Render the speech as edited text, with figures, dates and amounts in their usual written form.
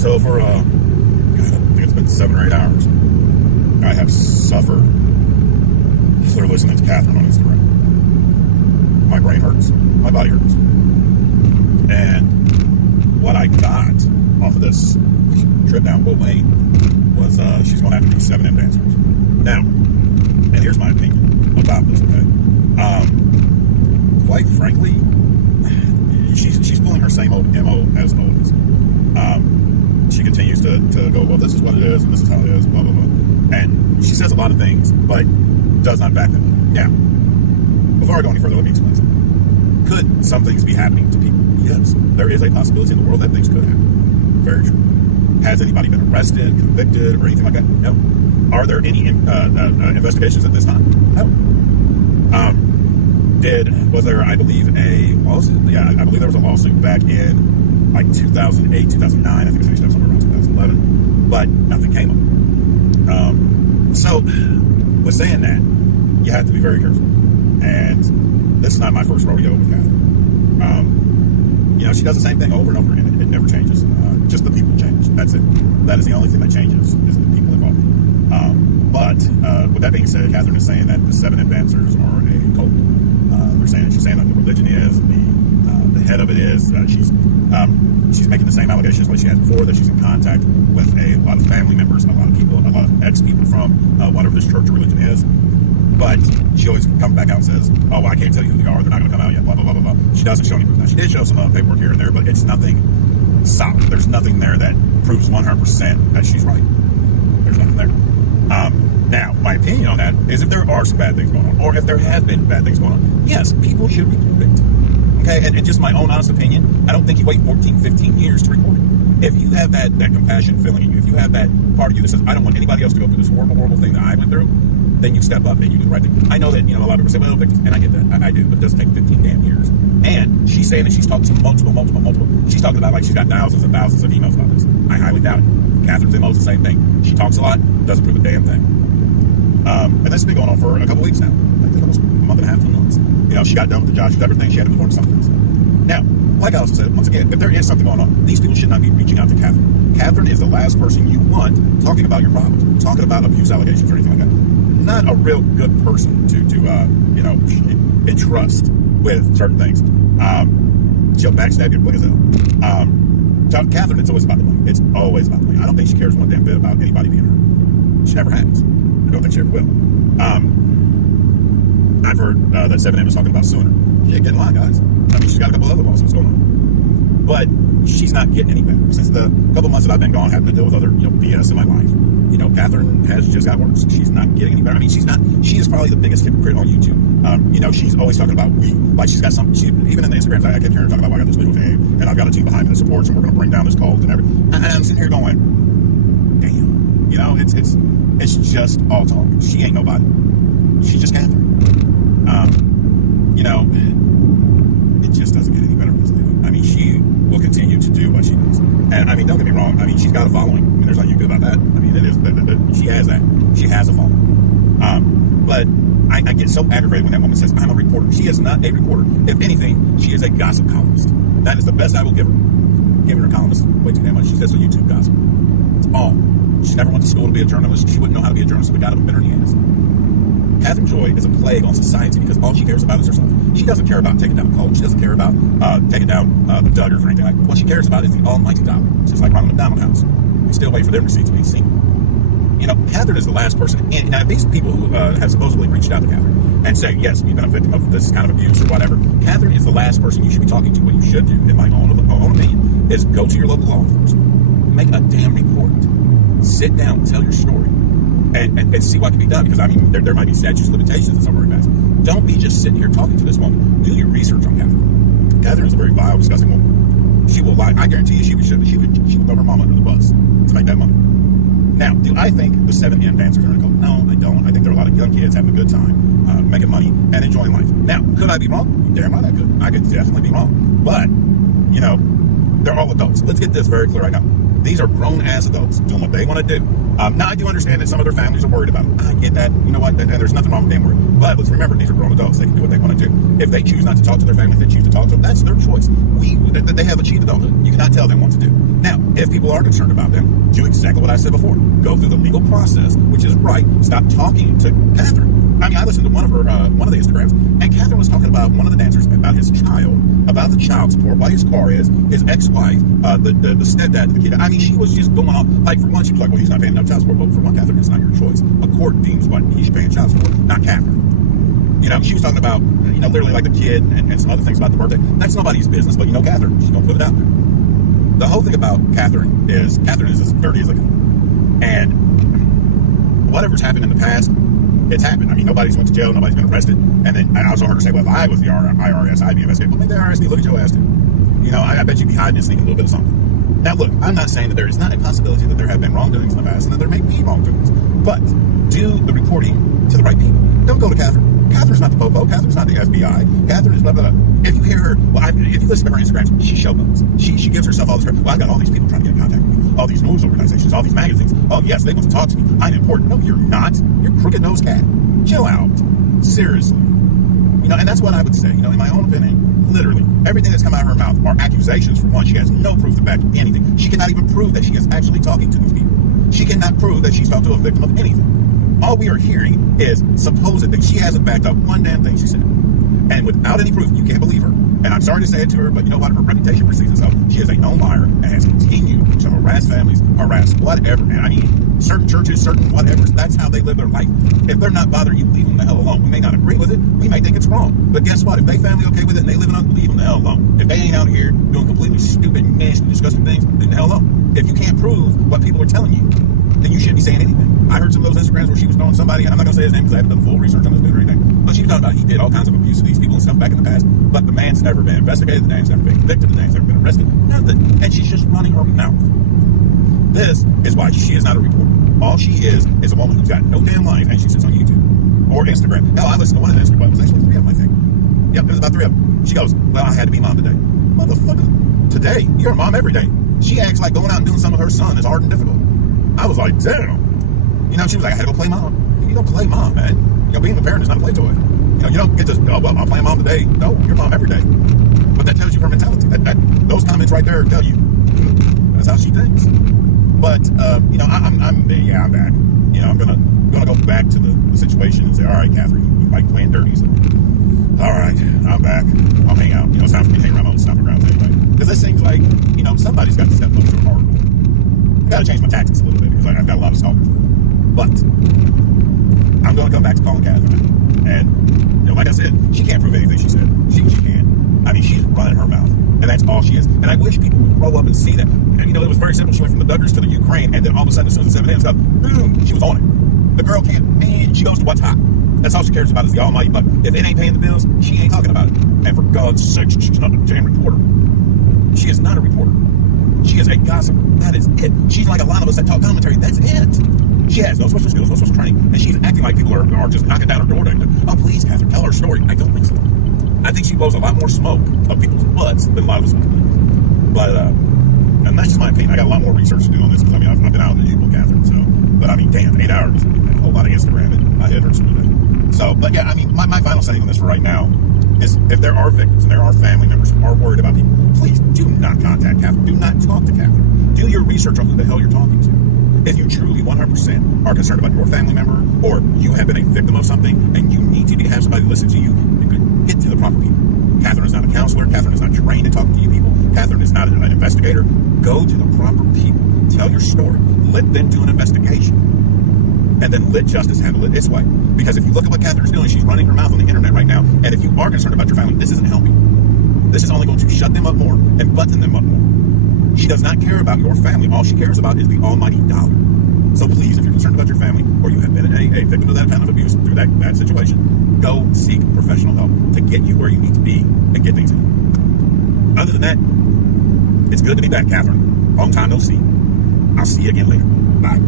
So for, God, I think it's been 7 or 8 hours, I have suffered through listening to Catherine on Instagram. My brain hurts. My body hurts. And what I got off of this trip down Bull Lane was she's going after these 7M dancers. Now, and here's my opinion about this, okay? Quite frankly, she's pulling her same old MO as always. She continues to go, well, this is what it is, and this is how it is, blah, blah, blah. And she says a lot of things, but does not back them up. Now, before I go any further, let me explain something. Could some things be happening to people? Yes. There is a possibility in the world that things could happen. Very true. Has anybody been arrested, convicted, or anything like that? No. Are there any investigations at this time? No. Was there, I believe, a lawsuit? Yeah, I believe there was a lawsuit back in like 2008, 2009. I think it finished up somewhere around 2011. But nothing came of it. So, with saying that, you have to be very careful. And this is not my first rodeo with Catherine. She does the same thing over and over again. It never changes. Just the people change. That's it. That is the only thing that changes, is the people involved. But with that being said, Catherine is saying that the 7M dancers are a cult. She's saying that the religion is, the head of it is, she's making the same allegations like she has before, that she's in contact with a lot of family members, a lot of people, a lot of ex-people from whatever this church or religion is. But she always comes back out and says, oh, well, I can't tell you who they are, they're not going to come out yet, blah, blah, blah, blah, blah. She doesn't show any proof. Now, she did show some paperwork here and there, but it's nothing solid. There's nothing there that proves 100% that she's right. There's nothing there. Now, my opinion on that is if there are some bad things going on, or if there have been bad things going on, yes, people should report it. Okay, and just my own honest opinion, I don't think you wait 14, 15 years to report it. If you have that compassion feeling in you, if you have that part of you that says, I don't want anybody else to go through this horrible, horrible thing that I went through, then you step up and you do the right thing. I know that, a lot of people say, well, victims, and I get that. I do, but it doesn't take 15 damn years. And she's saying that she's talked to multiple. She's talking about like she's got thousands and thousands of emails about this. I highly doubt it. Catherine's MO is the same thing. She talks a lot, doesn't prove a damn thing. And this has been going on for a couple weeks now. I think almost a month and a half, 2 months. She got done with the job, she did everything, she had to move on to something else. Now, like I also said, once again, if there is something going on, these people should not be reaching out to Catherine. Catherine is the last person you want talking about your problems, talking about abuse allegations or anything like that. Not a real good person to entrust with certain things. She'll backstab you quick as hell. Catherine, it's always about the money. It's always about the money. I don't think she cares one damn bit about anybody being hurt. She never has. I don't think she ever will. I've heard that 7M is talking about sooner. Yeah, get in line, guys. I mean, she's got a couple other lawsuits going on. But she's not getting any better. Since the couple months that I've been gone, having to deal with other BS in my life, Catherine has just got worse. She's not getting any better. I mean, she is probably the biggest hypocrite on YouTube. She's always talking about she's got some, even in the Instagrams, I kept hearing her talking about, I got this legal team, and I've got a team behind me that supports, and we're going to bring down this cult and everything. And I'm sitting here going, damn, it's just all talk. She ain't nobody. She's just Catherine. It just doesn't get any better with this lady. I mean, she will continue to do what she does. And I mean, don't get me wrong. I mean, she's got a following. I mean, there's nothing you can do about that. I mean, it is, she has that. She has a following. But I get so aggravated when that woman says, I'm a reporter. She is not a reporter. If anything, she is a gossip columnist. That is the best I will give her. Giving her columnist way too damn much. She's just a YouTube gossip. It's all. She never went to school to be a journalist. She wouldn't know how to be a journalist, but got him better than he is. Catherine Joy is a plague on society because all she cares about is herself. She doesn't care about taking down a cult. She doesn't care about taking down the Duggars or anything like that. What she cares about is the almighty dollar. It's just like Ronald McDonald House. We still wait for their receipts to be seen. Catherine is the last person. And now, these people who have supposedly reached out to Catherine and say, yes, you've been a victim of this kind of abuse or whatever, Catherine is the last person you should be talking to. What you should do, in my own opinion, is go to your local law enforcement. Make a damn report. Sit down, tell your story. And see what can be done, because I mean there might be statutes of limitations in some of her events. Don't be just sitting here talking to this woman. Do your research on Catherine. Catherine is a very vile, disgusting woman. She will lie. I guarantee you, she would throw her mama under the bus to make that money. Now, do I think the 7M dancers are in a cult? No, I don't. I think there are a lot of young kids having a good time, making money and enjoying life. Now, could I be wrong? Damn right I could. I could definitely be wrong. But they're all adults. Let's get this very clear right now. These are grown-ass adults doing what they want to do. Now, I do understand that some of their families are worried about it. I get that. You know what? And there's nothing wrong with them worried. But let's remember, these are grown adults. They can do what they want to do. If they choose not to talk to their family, if they choose to talk to them, that's their choice. They have achieved adulthood. You cannot tell them what to do. Now, if people are concerned about them, do exactly what I said before. Go through the legal process, which is right. Stop talking to Catherine. I mean, I listened to one of the Instagrams, and Catherine was talking about one of the dancers, about his child, about the child support, what his car is, his ex-wife, the stepdad to the kid. I mean, she was just going on. Like, for one, she was like, well, he's not paying enough child support. Well, for one, Catherine, it's not your choice. A court deems what he should pay in child support, not Catherine. You know, she was talking about, you know, literally like the kid and some other things about the birthday. That's nobody's business, but you know Catherine, she's going to put it out there. The whole thing about Catherine is as dirty as they come. And whatever's happened in the past, it's happened. I mean, nobody's went to jail, nobody's been arrested. And then I also heard her say, well, if I was the IRS, I'd be investigating. Well, maybe the IRS need to look at your ass too. You know, I bet you'd be hiding and sneaking a little bit of something. Now, look, I'm not saying that there is not a possibility that there have been wrongdoings in the past and that there may be wrongdoings. But do the reporting to the right people. Don't go to Catherine. Catherine's not the popo. Catherine's not the FBI. Catherine is blah, blah, blah. If you hear her, well, if you listen to her Instagrams, she showboats. She gives herself all this credit. Well, I've got all these people trying to get in contact with me. All these news organizations, all these magazines. Oh, yes, they want to talk to me. I'm important. No, you're not. You're crooked-nosed cat. Chill out. Seriously. You know, and that's what I would say. You know, in my own opinion, literally, everything that's come out of her mouth are accusations. For one, she has no proof to back anything. She cannot even prove that she is actually talking to these people. She cannot prove that she's talked to a victim of anything. All we are hearing is supposed things. She hasn't backed up one damn thing she said. And without any proof, you can't believe her. And I'm sorry to say it to her, but you know what? Her reputation precedes itself. She is a known liar and has continued to harass families, harass whatever. And I mean, certain churches, certain whatevers, that's how they live their life. If they're not bothering you, leave them the hell alone. We may not agree with it. We may think it's wrong. But guess what? If they family okay with it and they live it up, leave them the hell alone. If they ain't out here doing completely stupid, nasty, disgusting things, leave them the hell alone. If you can't prove what people are telling you, then you shouldn't be saying anything. I heard some of those Instagrams where she was throwing somebody, and I'm not going to say his name because I haven't done full research on this dude or anything, but she was talking about he did all kinds of abuse to these people and stuff back in the past, but the man's never been investigated, the man's never been convicted, the man's never been arrested, nothing. And she's just running her mouth. This is why she is not a reporter. All she is a woman who's got no damn life, and she sits on YouTube or Instagram. Hell, I listened to one of the Instagrams. It was actually 3 of them, I think. Yep, there was about 3 of them. She goes, well, I had to be mom today. Motherfucker, today? You're a mom every day. She acts like going out and doing something with her son is hard and difficult. I was like, damn. You know, she was like, I had to go play mom. You don't play mom, man. You know, being a parent is not a play toy. You know, you don't get to, oh, well, I'm playing mom today. No, you're mom every day. But that tells you her mentality. Those comments right there tell you that's how she thinks. But, you know, I'm back. You know, I'm gonna go back to the situation and say, all right, Catherine, you like playing dirty. So, all right, I'm back. I'll hang out. You know, it's time for me to hang around my own stomping grounds anyway. Because this seems like, you know, somebody's got to step up to a hard. I gotta change my tactics a little bit because I've got a lot of stalkers. But I'm gonna come back to calling Catherine. And, you know, like I said, she can't prove anything she said. She can't. I mean, she's running her mouth. And that's all she is. And I wish people would grow up and see that. And, you know, it was very simple. She went from the Duggars to the Ukraine, and then all of a sudden, as soon as the 7 a.m. stuff, boom, she was on it. The girl can't, man, she goes to what's hot. That's all she cares about is the almighty buck. If it ain't paying the bills, she ain't talking about it. And for God's sake, she's not a damn reporter. She is not a reporter. She is a gossiper. That is it. She's like a lot of us that talk commentary. That's it. She has no social skills, no social training, and she's acting like people are just knocking down her door. Oh, please, Catherine, tell her story. I don't think so. I think she blows a lot more smoke up people's butts than a lot of us believe. But, and that's just my opinion. I got a lot more research to do on this because, I mean, I've been out in the usual, Catherine. So, but I mean, damn, 8 hours, and a whole lot of Instagram, and I hit her today. So, but yeah, I mean, my final setting on this for right now is if there are victims and there are family members who are worried about people, please do not contact Catherine. Do not talk to Catherine. Do your research on who the hell you're talking to. If you truly 100% are concerned about your family member or you have been a victim of something and you need to have somebody listen to you, get to the proper people. Catherine is not a counselor. Catherine is not trained in talking to you people. Catherine is not an investigator. Go to the proper people. Tell your story. Let them do an investigation. And then let justice handle it its way. Because if you look at what Catherine is doing, she's running her mouth on the internet right now. And if you are concerned about your family, this isn't helping. This is only going to shut them up more and button them up more. She does not care about your family. All she cares about is the almighty dollar. So please, if you're concerned about your family or you have been a victim of that kind of abuse through that situation, go seek professional help to get you where you need to be and get things done. Other than that, it's good to be back, Catherine. Long time no see. I'll see you again later. Bye.